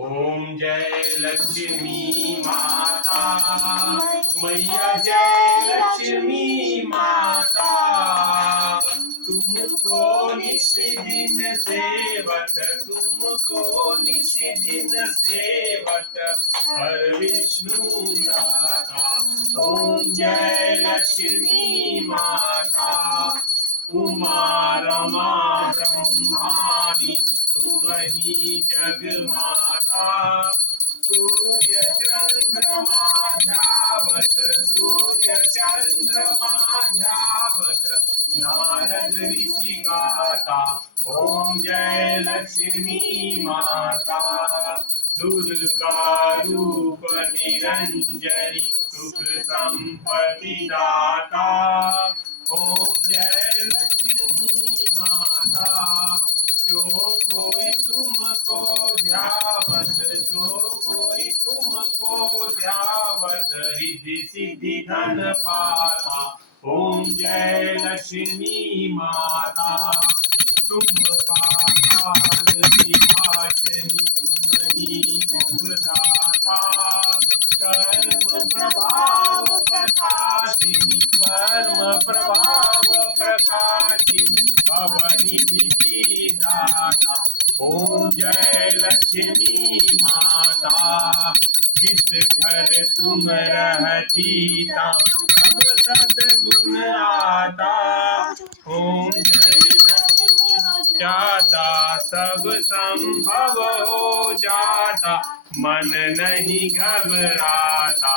ओम जय लक्ष्मी माता, मैया जय लक्ष्मी माता। तुमको निस दिन सेवत, तुमको निस दिन सेवत, हर विष्णु दाता। ओम जय लक्ष्मी माता, उमा रमा ब्रह्माणी तुम ही जग माता। सूर्य चंद्रमा ध्यावत, सूर्य चंद्रमा ध्यावत, नारद ऋषि गाता। ओम जय लक्ष्मी माता, दुर्गा रूप निरंजनी सुख संपत्ति दाता। ओम जय लक्ष्मी माता, जो कोई तुमको ध्यावत, जो कोई तुमको ध्यावत, रिद्धि सिद्धि धन पाता। ओम जय लक्ष्मी माता, तुम पाताल निवासिनी तुम ही दाता। कर्म प्रभाव प्रकाशिनी, कर्म प्रभाव प्रकाशिनी, भवनिधि दाता। ओम जय लक्ष्मी माता, जिस घर तुम रहती ता सब सद्गुण आता। ओम जय लक्ष्मी जाता, सब संभव हो जाता, मन नहीं घबराता।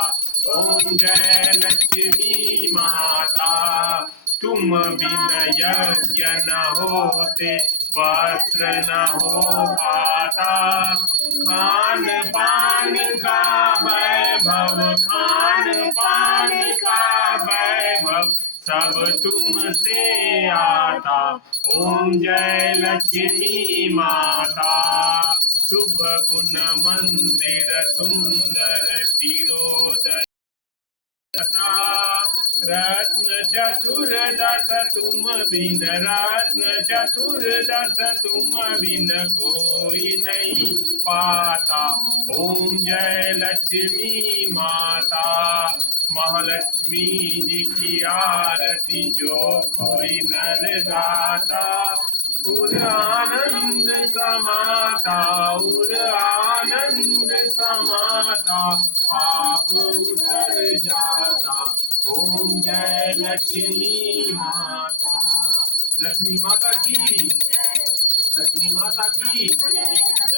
ओम जय लक्ष्मी माता, तुम बिन यज्ञ न होते, वस्त्र न हो पाता। खान पान का वैभव, खान पान का वैभव, सब तुमसे आता। ओम जय लक्ष्मी माता, शुभ गुण मंदिर सुंदर शिरोदर, रत्न चतुर्दश तुम बिन, रत्न चतुर्दश तुम बिन कोई नहीं पाता। ओम जय लक्ष्मी माता, महालक्ष्मी जी की आरती जो कोई नर गाता, उर आनंद समाता, उर आनंद समाता, पाप उतर जाता। ओम जय लक्ष्मी माता, लक्ष्मी माता की, लक्ष्मी माता की।